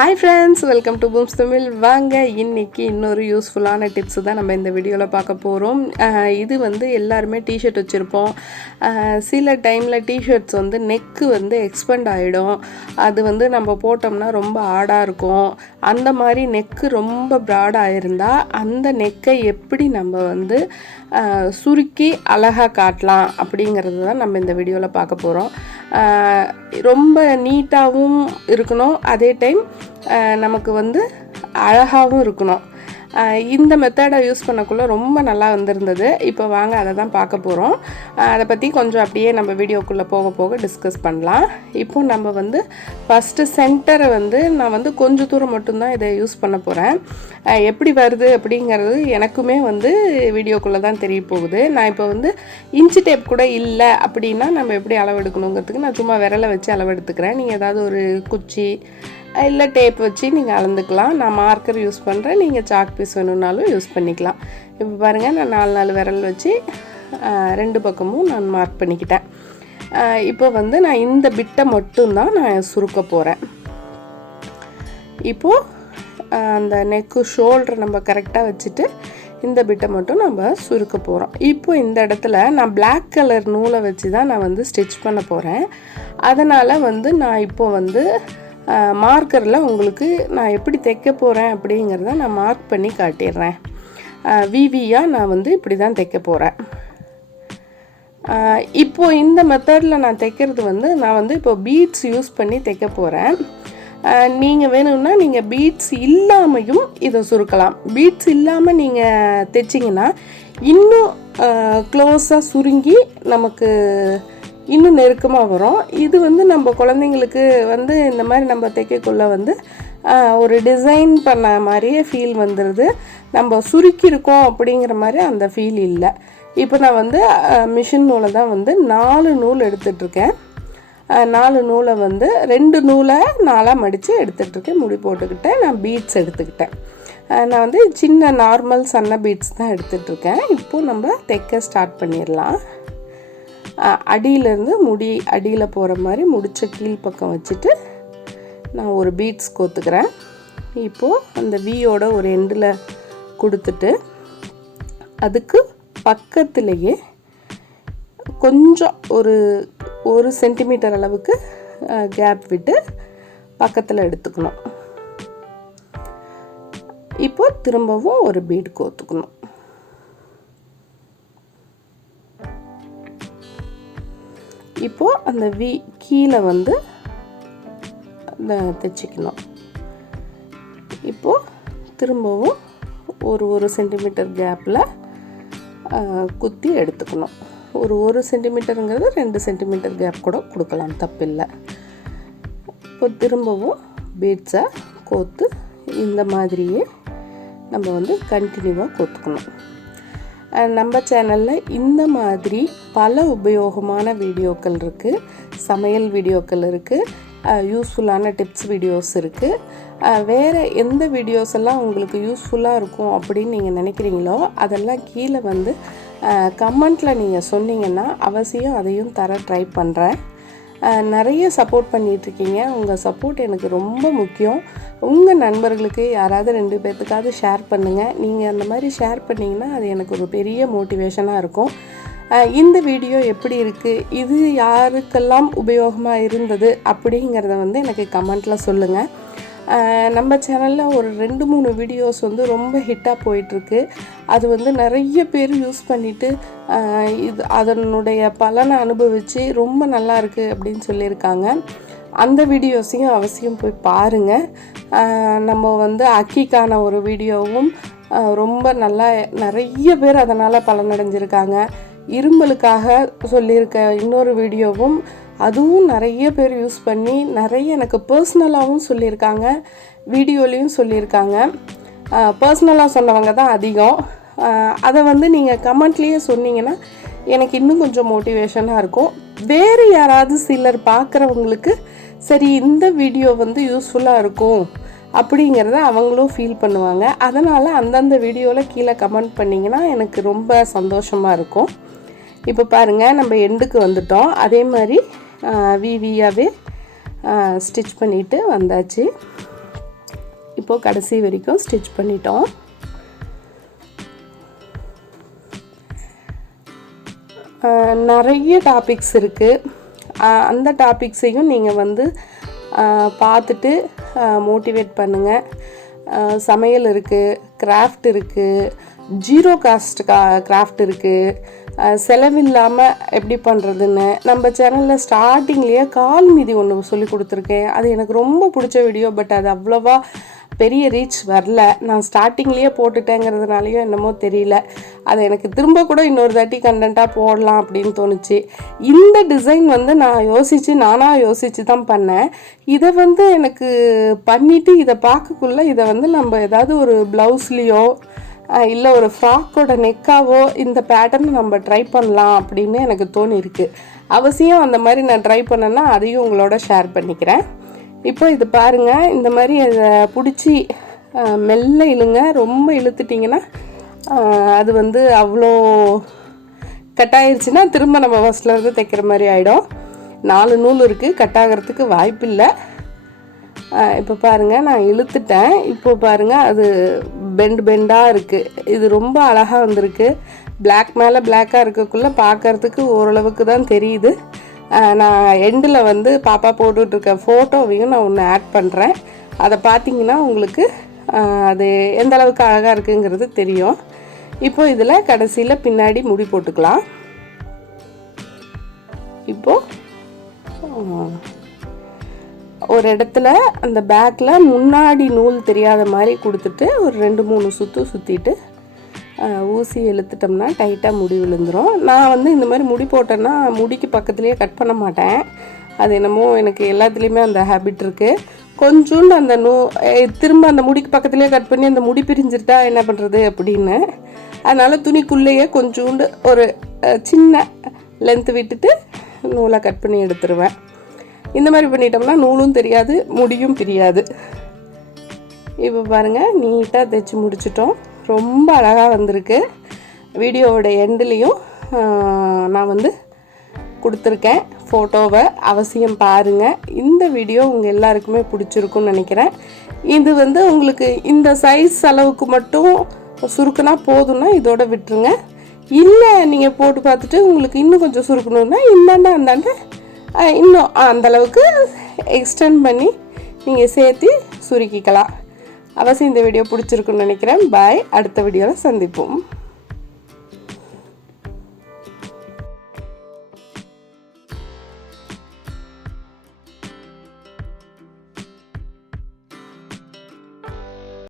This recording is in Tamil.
Hi friends, welcome to Booms Tamil. வாங்க இன்னைக்கு இன்னொரு யூஸ்ஃபுல்லான டிப்ஸ் தான் நம்ம இந்த வீடியோவில் பார்க்க போகிறோம். இது வந்து எல்லாருமே டிஷர்ட் வச்சுருப்போம். சில டைமில் டிஷர்ட்ஸ் வந்து நெக்கு வந்து எக்ஸ்பெண்ட் ஆகிடும். அது வந்து நம்ம போட்டோம்னா ரொம்ப ஆடாக இருக்கும். அந்த மாதிரி நெக்கு ரொம்ப ப்ராடாக இருந்தால் அந்த நெக்கை எப்படி நம்ம வந்து சுருக்கி அழகாக காட்டலாம் அப்படிங்கிறது தான் நம்ம இந்த வீடியோவில் பார்க்க போகிறோம். ரொம்ப நீட்டாகவும் இருக்கணும், அதே டைம் நமக்கு வந்து அழகாகவும் இருக்கணும். இந்த மெத்தடை யூஸ் பண்ணக்குள்ளே ரொம்ப நல்லா வந்திருந்தது. இப்போ வாங்க அதை தான் பார்க்க போகிறோம். அதை பற்றி கொஞ்சம் அப்படியே நம்ம வீடியோக்குள்ளே போக போக டிஸ்கஸ் பண்ணலாம். இப்போ நம்ம வந்து ஃபஸ்ட்டு சென்டரை வந்து நான் வந்து கொஞ்சம் தூரம் மட்டும்தான் இதை யூஸ் பண்ண போகிறேன். எப்படி வருது அப்படிங்கிறது எனக்குமே வந்து வீடியோக்குள்ளே தான் தெரிய போகுது. நான் இப்போ வந்து இன்ச்சு டேப் கூட இல்லை அப்படின்னா நம்ம எப்படி அளவெடுக்கணுங்கிறதுக்கு நான் சும்மா விரலை வச்சு அளவெடுத்துக்கிறேன். நீங்கள் ஏதாவது ஒரு குச்சி இல்லை டேப் வச்சு நீங்கள் அளந்துக்கலாம். நான் மார்க்கர் யூஸ் பண்ணுறேன், நீங்கள் சாக் பீஸ் வேணும்னாலும் யூஸ் பண்ணிக்கலாம். இப்போ பாருங்கள், நான் 4 விரல் வச்சு 2 பக்கமும் நான் மார்க் பண்ணிக்கிட்டேன். இப்போ வந்து நான் இந்த பிட்டை மட்டும்தான் நான் சுருக்க போகிறேன். இப்போது அந்த நெக்கு ஷோல்டர் நம்ம கரெக்டாக வச்சுட்டு இந்த பிட்டை மட்டும் நம்ம சுருக்க போகிறோம். இப்போ இந்த இடத்துல நான் பிளாக் கலர் நூலை வச்சு தான் நான் வந்து ஸ்டிச் பண்ண போகிறேன். அதனால் வந்து நான் இப்போ வந்து மார்க்கரில் உங்களுக்கு நான் எப்படி தைக்க போகிறேன் அப்படிங்கிறத நான் மார்க் பண்ணி காட்டிடுறேன். விவியாக நான் வந்து இப்படி தான் தைக்க போகிறேன். இப்போது இந்த மெத்தடில் நான் தைக்கிறது வந்து நான் வந்து இப்போ பீட்ஸ் யூஸ் பண்ணி தைக்க போகிறேன். நீங்கள் வேணும்னா நீங்கள் பீட்ஸ் இல்லாமையும் இதை சுருக்கலாம். பீட்ஸ் இல்லாமல் நீங்கள் தைச்சிங்கன்னா இன்னும் க்ளோஸாக சுருங்கி நமக்கு இன்னும் நெருக்கமாக வரும். இது வந்து நம்ம குழந்தைங்களுக்கு வந்து இந்த மாதிரி நம்ம தைக்கக்குள்ளே வந்து ஒரு டிசைன் பண்ண மாதிரியே ஃபீல் வந்துடுது. நம்ம சுருக்கியிருக்கோம் அப்படிங்கிற மாதிரி அந்த ஃபீல் இல்லை. இப்போ நான் வந்து மிஷின் நூலை தான் வந்து 4 நூல் எடுத்துகிட்ருக்கேன். 4 நூலை வந்து 2 நூலை 4ஆக மடித்து எடுத்துகிட்ருக்கேன். முடி போட்டுக்கிட்டேன். நான் பீட்ஸ் எடுத்துக்கிட்டேன். நான் வந்து சின்ன நார்மல் சன்ன பீட்ஸ் தான் எடுத்துகிட்ருக்கேன். இப்போது நம்ம தைக்க ஸ்டார்ட் பண்ணிடலாம். அடியிலேருந்து முடி அடியில் போகிற மாதிரி முடிச்ச கீழ்ப்பக்கம் வச்சுட்டு நான் ஒரு பீட்ஸ் கோத்துக்கிறேன். இப்போது அந்த வியோட ஒரு எண்டில் கொடுத்துட்டு அதுக்கு பக்கத்துலேயே கொஞ்சம் ஒரு சென்டிமீட்டர் அளவுக்கு கேப் விட்டு பக்கத்தில் எடுத்துக்கணும். இப்போ திரும்பவும் ஒரு பீட் கோத்துக்கணும். இப்போது அந்த கீழே வந்து தைச்சிக்கணும். இப்போது திரும்பவும் ஒரு சென்டிமீட்டர் கேப்பில் குத்தி எடுத்துக்கணும். ஒரு சென்டிமீட்டருங்கிறது 2 சென்டிமீட்டர் கேப் கூட கொடுக்கலாம், தப்பில்லை. இப்போ திரும்பவும் பீட்ஸை கோத்து இந்த மாதிரியே நம்ம வந்து கண்டினியூவாக கோத்துக்கணும். நம்ம சேனலில் இந்த மாதிரி பல உபயோகமான வீடியோக்கள் இருக்குது. சமையல் வீடியோக்கள் இருக்குது, யூஸ்ஃபுல்லான டிப்ஸ் வீடியோஸ் இருக்குது. வேறு எந்த வீடியோஸ் எல்லாம் உங்களுக்கு யூஸ்ஃபுல்லாக இருக்கும் அப்படின்னு நீங்கள் நினைக்கிறீங்களோ அதெல்லாம் கீழே வந்து கமெண்ட்டில் நீங்கள் சொன்னீங்கன்னா அவசியம் அதையும் தர ட்ரை பண்ணுறேன். நிறைய சப்போர்ட் பண்ணிகிட்ருக்கீங்க. உங்கள் சப்போர்ட் எனக்கு ரொம்ப முக்கியம். உங்கள் நண்பர்களுக்கு யாராவது 2 பேர்த்துக்காவது ஷேர் பண்ணுங்கள். நீங்கள் அந்த மாதிரி ஷேர் பண்ணிங்கன்னா அது எனக்கு ஒரு பெரிய மோட்டிவேஷனாக இருக்கும். இந்த வீடியோ எப்படி இருக்குது, இது யாருக்கெல்லாம் உபயோகமாக இருந்தது அப்படிங்கிறத வந்து எனக்கு கமெண்ட்டில் சொல்லுங்கள். நம்ம சேனலில் ஒரு 2-3 வீடியோஸ் வந்து ரொம்ப ஹிட்டாக போயிட்டுருக்கு. அது வந்து நிறைய பேர் யூஸ் பண்ணிவிட்டு அதனுடைய பலனை அனுபவித்து ரொம்ப நல்லா இருக்குது அப்படின்னு சொல்லியிருக்காங்க. அந்த வீடியோஸையும் அவசியம் போய் பாருங்கள். நம்ம வந்து அக்கிக்கான ஒரு வீடியோவும் ரொம்ப நல்லா நிறைய பேர் அதனால் பலனடைஞ்சிருக்காங்க. இரும்பலுக்காக சொல்லியிருக்க இன்னொரு வீடியோவும் அதுவும் நிறைய பேர் யூஸ் பண்ணி நிறைய எனக்கு பர்சனலாகவும் சொல்லியிருக்காங்க, வீடியோலையும் சொல்லியிருக்காங்க. பர்சனலாக சொன்னவங்க தான் அதிகம். அதை வந்து நீங்கள் கமெண்ட்லேயே சொன்னீங்கன்னா எனக்கு இன்னும் கொஞ்சம் மோட்டிவேஷனாக இருக்கும். வேறு யாராவது சிலர் பார்க்குறவங்களுக்கு சரி இந்த வீடியோ வந்து யூஸ்ஃபுல்லாக இருக்கும் அப்படிங்கிறத அவங்களும் ஃபீல் பண்ணுவாங்க. அதனால் அந்தந்த வீடியோவில் கீழே கமெண்ட் பண்ணிங்கன்னா எனக்கு ரொம்ப சந்தோஷமாக இருக்கும். இப்போ பாருங்கள், நம்ம எண்டுக்கு வந்துட்டோம். அதே மாதிரி விவியாகவே ஸ்டிச் பண்ணிவிட்டு வந்தாச்சு. இப்போது கடைசி வரைக்கும் ஸ்டிச் பண்ணிட்டோம். நிறைய டாபிக்ஸ் இருக்குது. அந்த டாபிக்ஸையும் நீங்கள் வந்து பார்த்துட்டு மோட்டிவேட் பண்ணுங்கள். சமையல் இருக்குது, கிராஃப்ட் இருக்குது, ஜீரோ காஸ்ட் கிராஃப்ட் இருக்குது, செலவில்லாமல் எப்படி பண்ணுறதுன்னு நம்ம சேனலில் ஸ்டார்டிங்லேயே கால் மீதி ஒன்று சொல்லி கொடுத்துருக்கேன். அது எனக்கு ரொம்ப பிடிச்ச வீடியோ. பட் அது அவ்வளோவா பெரிய ரீச் வரல. நான் ஸ்டார்டிங்லேயே போட்டுட்டேங்கிறதுனாலையோ என்னமோ தெரியல. அதை எனக்கு திரும்ப கூட இன்னொரு தாட்டி கண்டென்ட்டாக போடலாம் அப்படின்னு தோணுச்சு. இந்த டிசைன் வந்து நானாக யோசித்து தான் பண்ணேன். இதை வந்து எனக்கு பண்ணிவிட்டு இதை பார்க்கக்குள்ள இதை வந்து நம்ம ஏதாவது ஒரு ப்ளவுஸ்லேயோ இல்லை ஒரு ஃப்ராக்கோட நெக்காவோ இந்த பேட்டர்ன் நம்ம ட்ரை பண்ணலாம் அப்படின்னு எனக்கு தோணியிருக்கு. அவசியம் அந்த மாதிரி நான் ட்ரை பண்ணேன்னா அதையும் உங்களோட ஷேர் பண்ணிக்கிறேன். இப்போ இது பாருங்கள், இந்த மாதிரி அதை பிடிச்சி மெல்ல இழுங்க. ரொம்ப இழுத்துட்டிங்கன்னா அது வந்து அவ்வளோ கட்டாயிருச்சுன்னா திரும்ப நம்ம ஃபஸ்ட்லேருந்து தைக்கிற மாதிரி ஆகிடும். 4 நூல் இருக்குது, கட்டாகிறதுக்கு வாய்ப்பு இல்லை. இப்போ பாருங்கள், நான் இழுத்துட்டேன். இப்போ பாருங்கள், அது பெண்டாக இருக்குது. இது ரொம்ப அழகாக வந்திருக்கு. பிளாக் மேலே பிளாக்காக இருக்கக்குள்ளே பார்க்குறதுக்கு ஓரளவுக்கு தான் தெரியுது. நான் எண்டில் வந்து பாப்பா போட்டுட்ருக்க ஃபோட்டோவையும் நான் ஒன்று ஆட் பண்ணுறேன். அதை பார்த்தீங்கன்னா உங்களுக்கு அது எந்த அளவுக்கு அழகாக இருக்குங்கிறது தெரியும். இப்போ இதில் கடைசியில் பின்னாடி முடி போட்டுக்கலாம். இப்போது ஒரு இடத்துல அந்த பேக்கில் முன்னாடி நூல் தெரியாத மாதிரி கொடுத்துட்டு ஒரு 2-3 சுற்றிட்டு ஊசி இழுத்துட்டோம்னா டைட்டாக முடி விழுந்துடும். நான் வந்து இந்த மாதிரி முடி போட்டேன்னா முடிக்கு பக்கத்துலேயே கட் பண்ண மாட்டேன். அது என்னமோ எனக்கு எல்லாத்துலேயுமே அந்த ஹேபிட் இருக்குது. கொஞ்சோண்டு அந்த திரும்ப அந்த முடிக்கு பக்கத்துலேயே கட் பண்ணி அந்த முடி பிரிஞ்சிருட்டா என்ன பண்ணுறது அப்படின்னு. அதனால் துணிக்குள்ளேயே கொஞ்சோண்டு ஒரு சின்ன லென்த்து விட்டுட்டு நூலை கட் பண்ணி எடுத்துருவேன். இந்த மாதிரி பண்ணிட்டோம்னா நூலும் தெரியாது, முடியும் பிரியாது. இப்போ பாருங்கள், நீட்டாக தைச்சி முடிச்சிட்டோம். ரொம்ப அழகாக வந்திருக்கு. வீடியோவோட எண்ட்லேயும் நான் வந்து கொடுத்துருக்கேன் ஃபோட்டோவை, அவசியம் பாருங்கள். இந்த வீடியோ உங்கள் எல்லாருக்குமே பிடிச்சிருக்குன்னு நினைக்கிறேன். இது வந்து உங்களுக்கு இந்த சைஸ் அளவுக்கு மட்டும் சுருக்குனா போதும்னா இதோட விட்டுருங்க. இல்லை நீங்கள் போட்டு பார்த்துட்டு உங்களுக்கு இன்னும் கொஞ்சம் சுருக்கணுன்னா அந்தாண்ட இன்னும் அந்தளவுக்கு எக்ஸ்டெண்ட் பண்ணி நீங்கள் சேர்த்து சுருக்கிக்கலாம். அவசியம் இந்த வீடியோ பிடிச்சிருக்குன்னு நினைக்கிறேன். பாய். அடுத்த வீடியோவில் சந்திப்போம்.